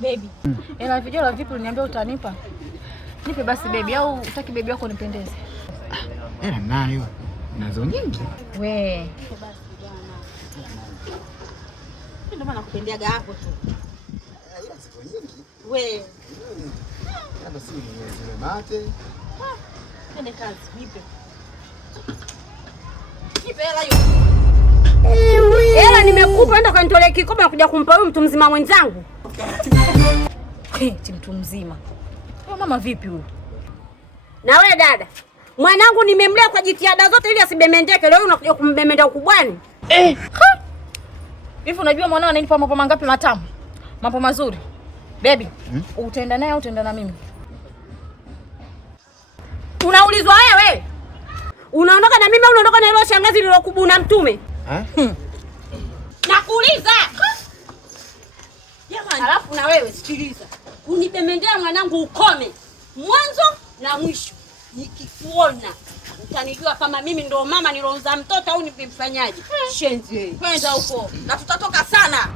Baby. Ela vijolo vipi uliniambia utanipa? Nipe basi baby au utaki baby wako nipendeze? Ela nayo. Nazo nyingi. We. Basi bwana. Ndio maana nakupendeaga hapo tu. Ila siku nyingi. We. Hata si ni mate. Twende kazi, nipe. Nipe hela hiyo. Hela nimekupa, enda kanitolee kikoba na kuja kumpa huyu mtu mzima mwenzangu. Ti mtu mzima. Wewe mama vipi huyu? Na wewe dada, mwanangu nimemlea kwa jitihada zote ili asibemendeke, leo unakuja kumbemenda ukubwani? Hivi unajua mwanao ananipa mambo mangapi matamu? Mambo mazuri. Baby, utaenda naye au utaenda na mimi? Unaulizwa wewe? Unaondoka na mimi au unaondoka na ile shangazi lilokubuna mtume? Nakuuliza. Jamani, alafu na wewe sikiliza. Unibemendea mwanangu ukome. Mwanzo na mwisho. Nikikuona utanijua kama mimi ndo mama nilonza mtoto au nimfanyaje. Shenzi wewe. Kwenda huko. Na tutatoka sana.